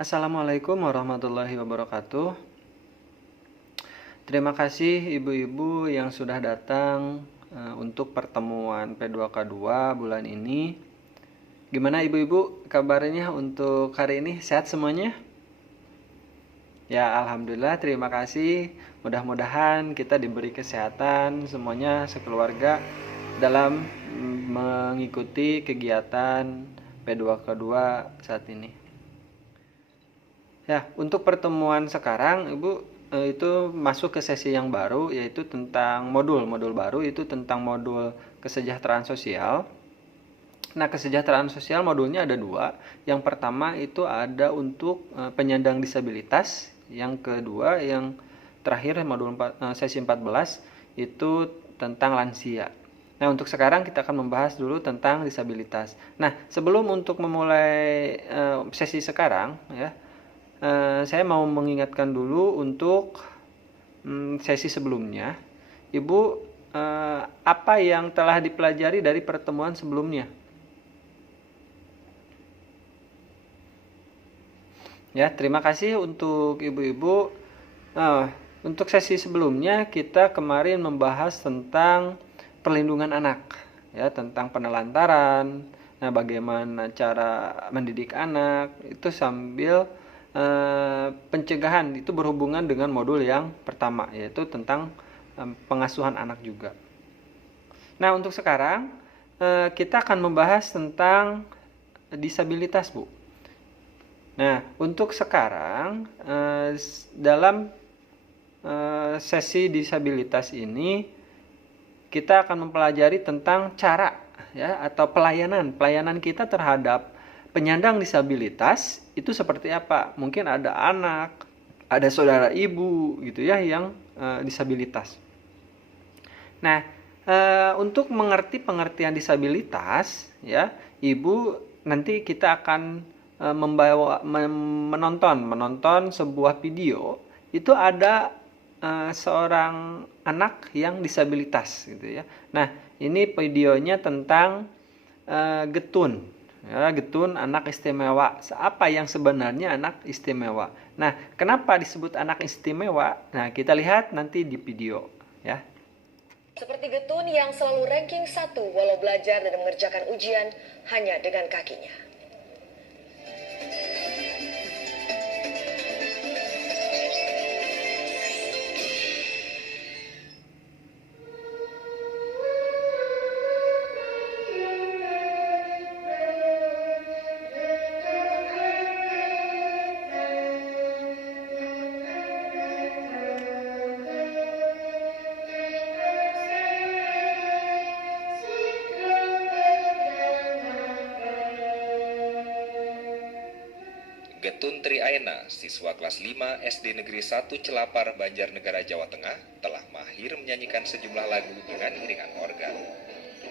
Assalamualaikum warahmatullahi wabarakatuh. Terima kasih ibu-ibu yang sudah datang untuk pertemuan P2K2 bulan ini. Gimana ibu-ibu kabarnya untuk hari ini? Sehat semuanya? Ya, alhamdulillah, terima kasih. Mudah-mudahan kita diberi kesehatan semuanya sekeluarga dalam mengikuti kegiatan P2K2 saat ini. Ya, untuk pertemuan sekarang Ibu itu masuk ke sesi yang baru, yaitu tentang modul baru, itu tentang modul kesejahteraan sosial. Nah, kesejahteraan sosial modulnya ada dua. Yang pertama itu ada untuk penyandang disabilitas. Yang kedua, yang terakhir modul sesi 14 itu tentang lansia. Nah, untuk sekarang kita akan membahas dulu tentang disabilitas. Nah, sebelum untuk memulai sesi sekarang ya, saya mau mengingatkan dulu untuk sesi sebelumnya. Ibu, apa yang telah dipelajari dari pertemuan sebelumnya? Ya, terima kasih untuk ibu-ibu. Untuk sesi sebelumnya kita kemarin membahas tentang perlindungan anak, ya, tentang penelantaran. Nah, bagaimana cara mendidik anak itu sambil pencegahan, itu berhubungan dengan modul yang pertama, yaitu tentang pengasuhan anak juga. Nah, untuk sekarang kita akan membahas tentang disabilitas, Bu. Nah, untuk sekarang dalam sesi disabilitas ini kita akan mempelajari tentang cara ya atau pelayanan kita terhadap penyandang disabilitas itu seperti apa? Mungkin ada anak, ada saudara ibu gitu ya yang disabilitas. Nah, untuk mengerti pengertian disabilitas ya, ibu nanti kita akan menonton sebuah video. Itu ada seorang anak yang disabilitas gitu ya. Nah, ini videonya tentang Getun. Ya, Getun anak istimewa. Apa yang sebenarnya anak istimewa? Nah, kenapa disebut anak istimewa? Nah, kita lihat nanti di video ya. Seperti Getun yang selalu ranking 1 walau belajar dan mengerjakan ujian hanya dengan kakinya. Getun Triaena, siswa kelas 5 SD Negeri 1 Celapar, Banjarnegara, Jawa Tengah, telah mahir menyanyikan sejumlah lagu dengan iringan organ.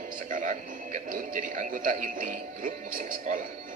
Sekarang, Getun jadi anggota inti grup musik sekolah.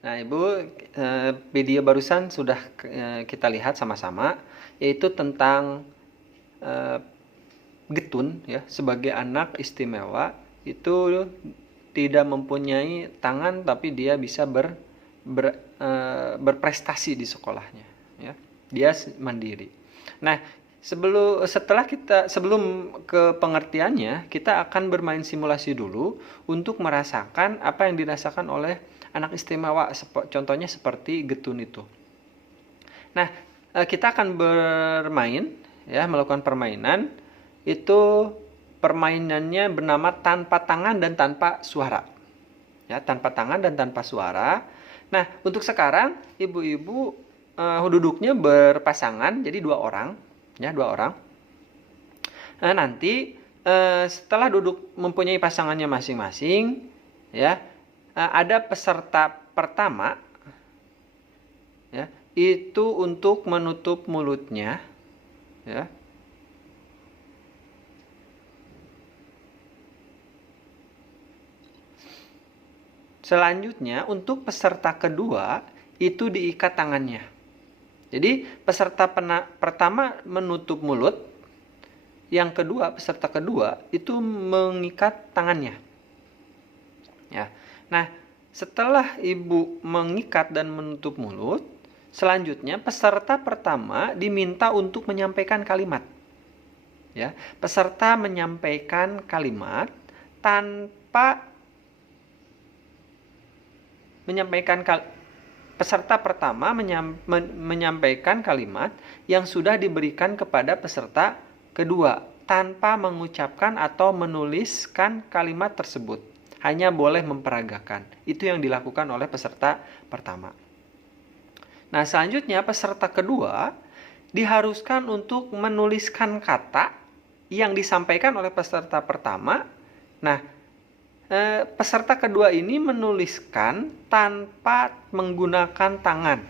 Nah, Ibu, video barusan sudah kita lihat sama-sama, yaitu tentang Getun ya, sebagai anak istimewa itu tidak mempunyai tangan tapi dia bisa berprestasi di sekolahnya ya. Dia mandiri. Nah, sebelum ke pengertiannya, kita akan bermain simulasi dulu untuk merasakan apa yang dirasakan oleh anak istimewa, contohnya seperti Getun itu. Nah, kita akan bermain ya, melakukan permainan. Itu permainannya bernama tanpa tangan dan tanpa suara. Ya, tanpa tangan dan tanpa suara. Nah, untuk sekarang ibu-ibu duduknya berpasangan, jadi dua orang, ya, dua orang. Nah, nanti setelah duduk mempunyai pasangannya masing-masing, ya, ada peserta pertama ya, itu untuk menutup mulutnya, ya. Selanjutnya untuk peserta kedua itu diikat tangannya. Jadi peserta pertama menutup mulut, yang kedua peserta kedua itu mengikat tangannya. Ya. Nah, setelah ibu mengikat dan menutup mulut, selanjutnya peserta pertama diminta untuk menyampaikan kalimat. Ya, peserta menyampaikan kalimat tanpa peserta pertama menyampaikan kalimat yang sudah diberikan kepada peserta kedua tanpa mengucapkan atau menuliskan kalimat tersebut. Hanya boleh memperagakan. Itu yang dilakukan oleh peserta pertama. Nah, selanjutnya peserta kedua diharuskan untuk menuliskan kata yang disampaikan oleh peserta pertama. Nah, peserta kedua ini menuliskan tanpa menggunakan tangan,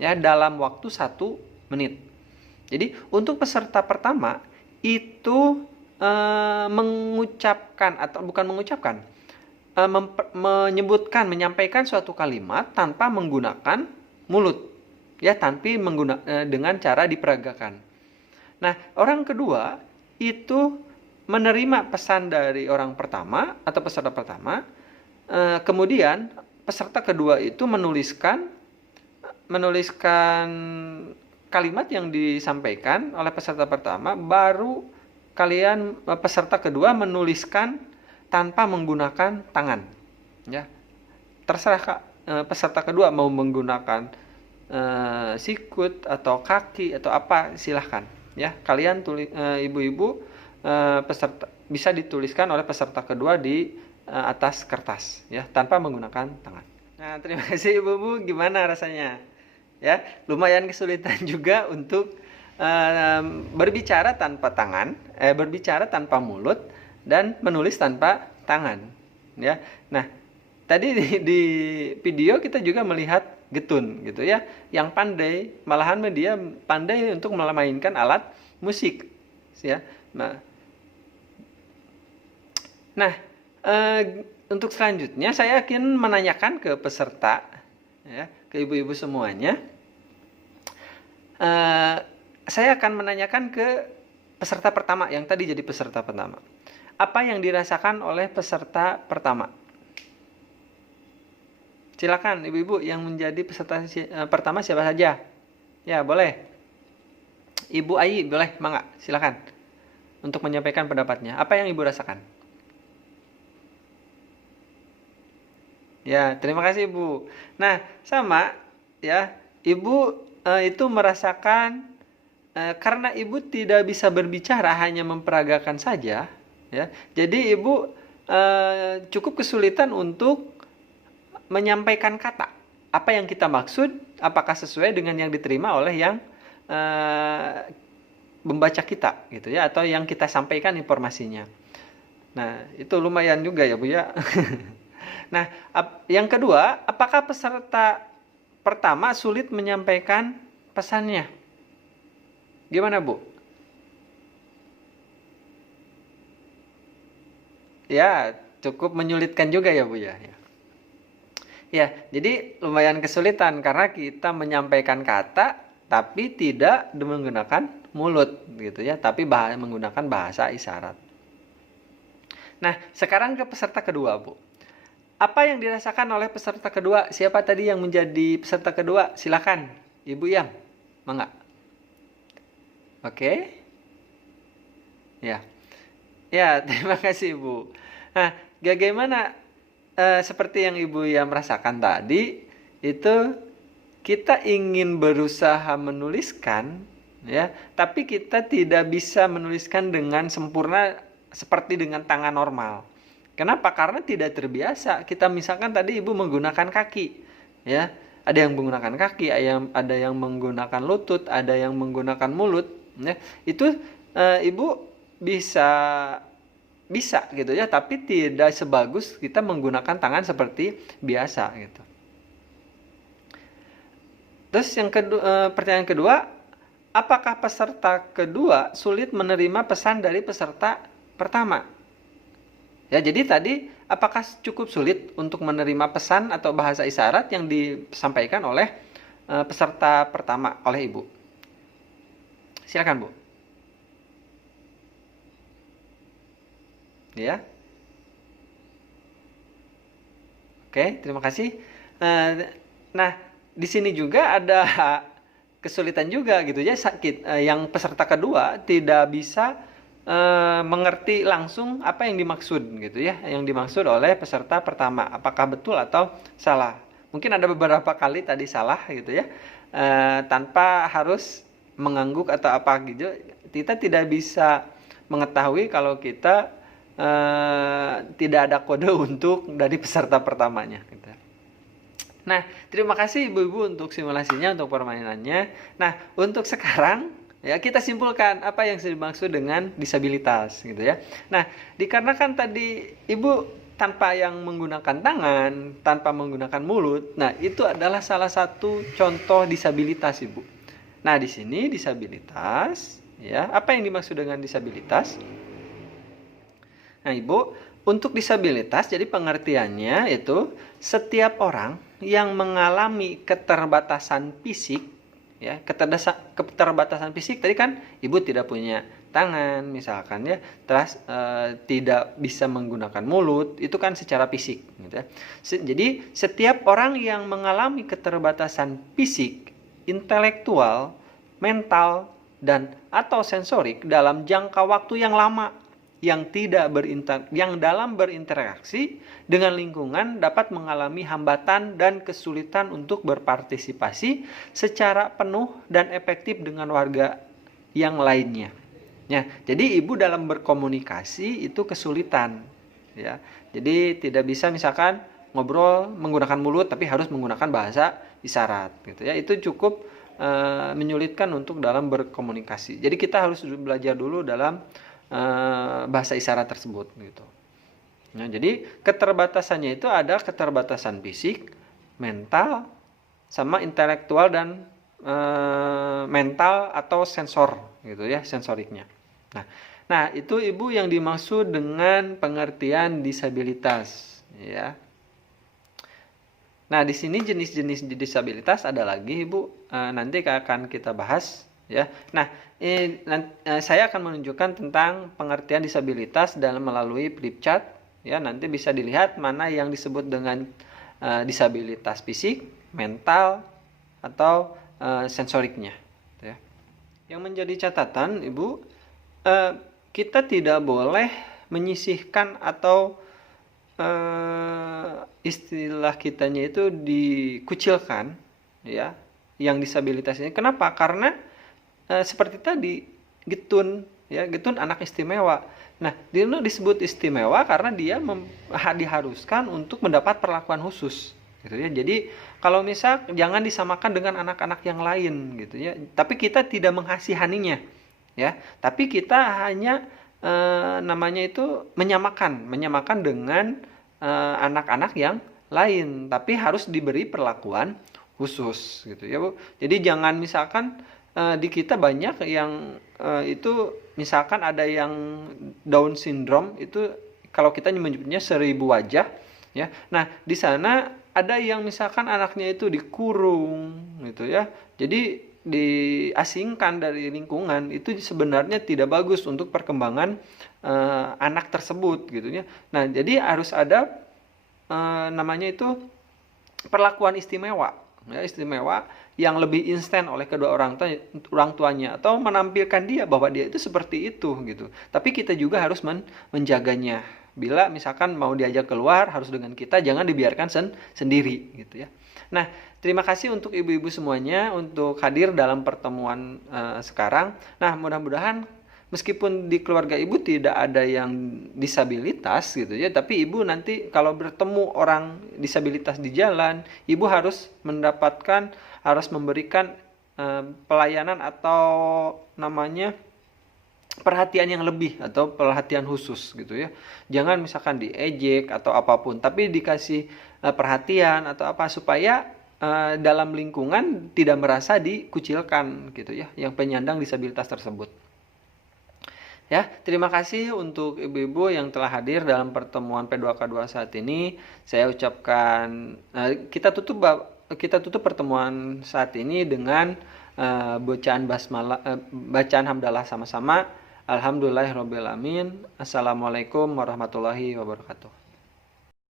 ya, dalam waktu 1 menit. Jadi untuk peserta pertama itu menyampaikan suatu kalimat tanpa menggunakan mulut, ya, dengan cara diperagakan. Nah, orang kedua itu menerima pesan dari orang pertama atau peserta pertama, kemudian peserta kedua itu menuliskan kalimat yang disampaikan oleh peserta pertama, baru peserta kedua menuliskan tanpa menggunakan tangan, ya. Terserah Kak, peserta kedua mau menggunakan sikut atau kaki atau apa, silahkan, ya. Kalian ibu-ibu, peserta bisa dituliskan oleh peserta kedua di atas kertas, ya, tanpa menggunakan tangan. Nah, terima kasih ibu-ibu, gimana rasanya? Ya, lumayan kesulitan juga untuk berbicara tanpa tangan, berbicara tanpa mulut dan menulis tanpa tangan, ya. Nah, tadi di video kita juga melihat Getun gitu ya, yang pandai, malahan dia pandai untuk memainkan alat musik, ya. Nah, untuk selanjutnya saya akan menanyakan ke peserta, ya, ke ibu-ibu semuanya. Saya akan menanyakan ke peserta pertama yang tadi jadi peserta pertama. Apa yang dirasakan oleh peserta pertama? Silakan ibu-ibu yang menjadi peserta pertama siapa saja? Ya, boleh. Ibu Ayi, boleh, mangga, silakan. Untuk menyampaikan pendapatnya. Apa yang ibu rasakan? Ya, terima kasih ibu. Nah, sama ya, ibu itu merasakan karena ibu tidak bisa berbicara, hanya memperagakan saja, ya. Jadi ibu cukup kesulitan untuk menyampaikan kata. Apa yang kita maksud, apakah sesuai dengan yang diterima oleh yang membaca kita, gitu ya, atau yang kita sampaikan informasinya. Nah, itu lumayan juga ya Bu ya. Nah, yang kedua, apakah peserta pertama sulit menyampaikan pesannya? Gimana Bu? Ya, cukup menyulitkan juga ya Bu ya. Ya, jadi lumayan kesulitan karena kita menyampaikan kata tapi tidak menggunakan mulut gitu ya, tapi menggunakan bahasa isyarat. Nah, sekarang ke peserta kedua Bu. Apa yang dirasakan oleh peserta kedua? Siapa tadi yang menjadi peserta kedua? Silakan, Ibu Yang. Mangga. Oke. Ya. Ya, terima kasih Ibu. Nah, bagaimana seperti yang Ibu yang merasakan tadi, itu kita ingin berusaha menuliskan, ya, tapi kita tidak bisa menuliskan dengan sempurna seperti dengan tangan normal. Kenapa? Karena tidak terbiasa. Kita misalkan tadi Ibu menggunakan kaki, ya. Ada yang menggunakan kaki, ada yang menggunakan lutut, ada yang menggunakan mulut, ya. Itu Ibu bisa gitu ya, tapi tidak sebagus kita menggunakan tangan seperti biasa gitu. Terus pertanyaan kedua, apakah peserta kedua sulit menerima pesan dari peserta pertama? Ya, jadi tadi apakah cukup sulit untuk menerima pesan atau bahasa isyarat yang disampaikan oleh peserta pertama oleh Ibu? Silakan, Bu. Ya. Oke, terima kasih. Nah, di sini juga ada kesulitan juga gitu ya, yang peserta kedua tidak bisa mengerti langsung apa yang dimaksud gitu ya, yang dimaksud oleh peserta pertama, apakah betul atau salah. Mungkin ada beberapa kali tadi salah gitu ya, tanpa harus mengangguk atau apa gitu. Kita tidak bisa mengetahui kalau kita tidak ada kode untuk dari peserta pertamanya gitu. Nah, terima kasih Ibu-ibu untuk simulasinya, untuk permainannya. Nah, untuk sekarang ya kita simpulkan apa yang dimaksud dengan disabilitas gitu ya. Nah, dikarenakan tadi Ibu tanpa yang menggunakan tangan, tanpa menggunakan mulut, nah itu adalah salah satu contoh disabilitas Ibu. Nah, di sini disabilitas ya, apa yang dimaksud dengan disabilitas? Nah, Ibu, untuk disabilitas jadi pengertiannya itu setiap orang yang mengalami keterbatasan fisik ya, keterbatasan fisik tadi kan Ibu tidak punya tangan misalkan ya, terus tidak bisa menggunakan mulut, itu kan secara fisik gitu ya. Jadi setiap orang yang mengalami keterbatasan fisik, intelektual, mental dan atau sensorik dalam jangka waktu yang lama, yang dalam berinteraksi dengan lingkungan dapat mengalami hambatan dan kesulitan untuk berpartisipasi secara penuh dan efektif dengan warga yang lainnya. Ya, jadi Ibu dalam berkomunikasi itu kesulitan, ya. Jadi tidak bisa misalkan ngobrol menggunakan mulut tapi harus menggunakan bahasa isyarat, gitu ya. Itu cukup menyulitkan untuk dalam berkomunikasi. Jadi kita harus belajar dulu dalam bahasa isyarat tersebut gitu. Nah, jadi keterbatasannya itu ada keterbatasan fisik, mental, sama intelektual dan mental atau sensor gitu ya, sensoriknya. Nah, itu Ibu yang dimaksud dengan pengertian disabilitas ya. Nah, di sini jenis-jenis disabilitas ada lagi Ibu, nanti akan kita bahas ya. Nah, saya akan menunjukkan tentang pengertian disabilitas dalam melalui flip chart ya. Nanti bisa dilihat mana yang disebut dengan disabilitas fisik, mental atau sensoriknya ya. Yang menjadi catatan Ibu, kita tidak boleh menyisihkan atau istilah kitanya itu dikucilkan ya, yang disabilitas ini. Kenapa? Karena seperti tadi Getun ya, Getun anak istimewa. Nah, dia disebut istimewa karena dia diharuskan untuk mendapat perlakuan khusus gitu ya. Jadi kalau misal jangan disamakan dengan anak-anak yang lain gitu ya. Tapi kita tidak menghasihaninya ya. Tapi kita hanya namanya itu menyamakan dengan anak-anak yang lain, tapi harus diberi perlakuan khusus gitu ya, Bu. Jadi jangan misalkan di kita banyak yang itu misalkan ada yang Down syndrome, itu kalau kita menyebutnya 1000 wajah ya. Nah, di sana ada yang misalkan anaknya itu dikurung gitu ya. Jadi diasingkan dari lingkungan, itu sebenarnya tidak bagus untuk perkembangan anak tersebut gitu ya. Nah, jadi harus ada namanya itu perlakuan istimewa ya, istimewa yang lebih instan oleh kedua orang tuanya, atau menampilkan dia bahwa dia itu seperti itu gitu. Tapi kita juga harus menjaganya. Bila misalkan mau diajak keluar harus dengan kita, jangan dibiarkan sendiri gitu ya. Nah, terima kasih untuk ibu-ibu semuanya untuk hadir dalam pertemuan sekarang. Nah, mudah-mudahan meskipun di keluarga ibu tidak ada yang disabilitas gitu ya, tapi ibu nanti kalau bertemu orang disabilitas di jalan, ibu harus memberikan pelayanan atau namanya perhatian yang lebih atau perhatian khusus gitu ya. Jangan misalkan diejek atau apapun, tapi dikasih perhatian atau apa supaya dalam lingkungan tidak merasa dikucilkan gitu ya, yang penyandang disabilitas tersebut. Ya, terima kasih untuk ibu-ibu yang telah hadir dalam pertemuan P2K2 saat ini. Saya ucapkan kita tutup pertemuan saat ini dengan bacaan basmalah, bacaan hamdalah sama-sama. Alhamdulillahirabbil alamin. Assalamualaikum warahmatullahi wabarakatuh.